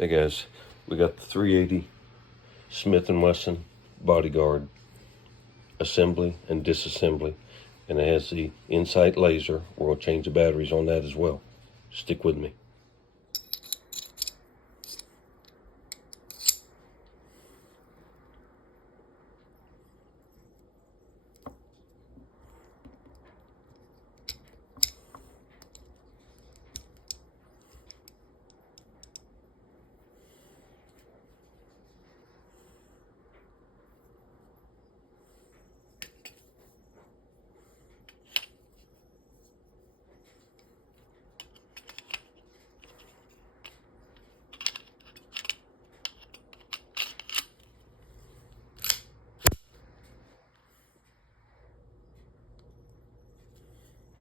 Hey guys, we got the 380 Smith & Wesson Bodyguard assembly and disassembly, and it has the Insight laser. We'll change the batteries on that as well. Stick with me.